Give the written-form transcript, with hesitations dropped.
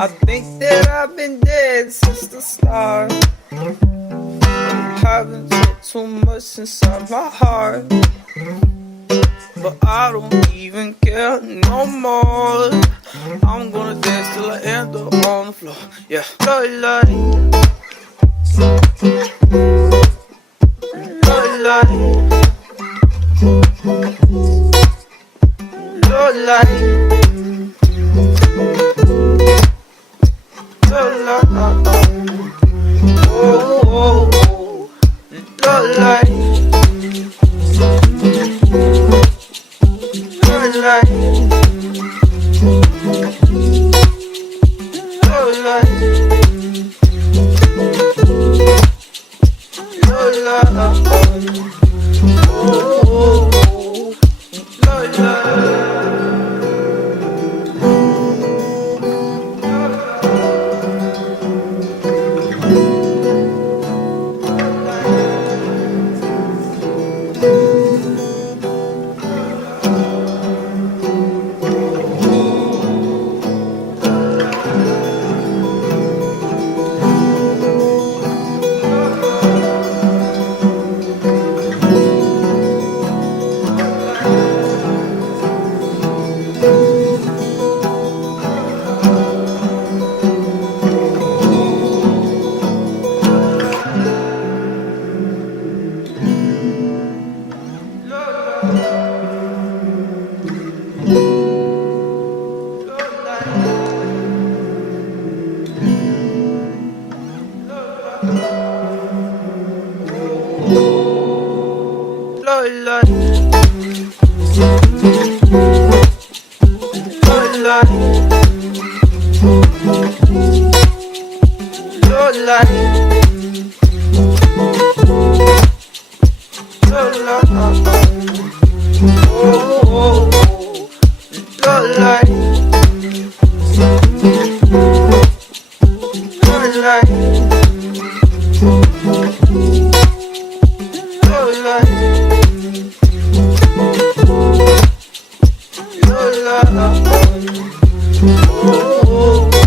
I think that I've been dead since the start. Haven't took too much inside my heart, but I don't even care no more. I'm gonna dance till I end up on the floor. Yeah, love life, love life, love life. Oh,